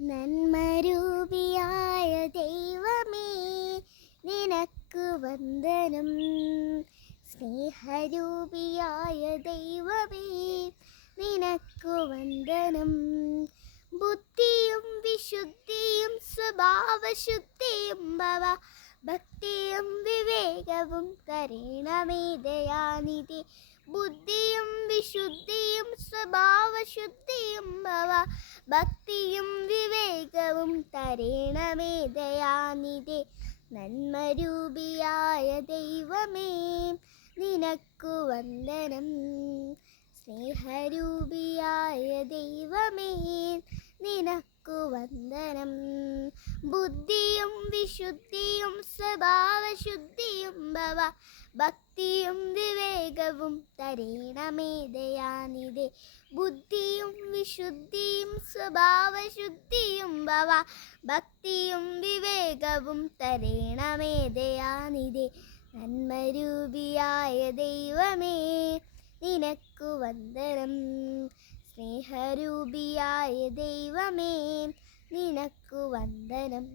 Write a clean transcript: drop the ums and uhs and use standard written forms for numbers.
നന്മരൂപിയായ ദൈവമേ, നിനക്കു വന്ദനം. സ്നേഹരൂപിയായ ദൈവമേ, നിനക്കു വന്ദനം. ബുദ്ധിയും വിശുദ്ധിയും സ്വഭാവശുദ്ധിയും ഭക്തിയും വിവേകവും തരണമേ ദയാനിധി. ബുദ്ധിയും വിശുദ്ധിയും സ്വഭാവശുദ്ധിയും ഭക്തിയും വിവേകവും തരണമേ ദയാനിധി. നന്മരൂപിയായ ദൈവമേ, നിനക്കു വന്ദനം. സ്നേഹരൂപിയായ ദൈവമേ, നിനക്കു വന്ദനം. ബുദ്ധിയും വിശുദ്ധിയും സ്വഭാവശുദ്ധിയും ഭക്തിയും വിവേകവും തരണമേ ദയാനിധി. ബുദ്ധിയും വിശുദ്ധിയും സ്വഭാവശുദ്ധിയും ഭക്തിയും വിവേകവും തരണമേ ദയാനിധി. നന്മരൂപിയായ ദൈവമേ, നിനക്കു വന്ദനം. സ്നേഹരൂപിയായ ദൈവമേ, നിനക്കു വന്ദനം.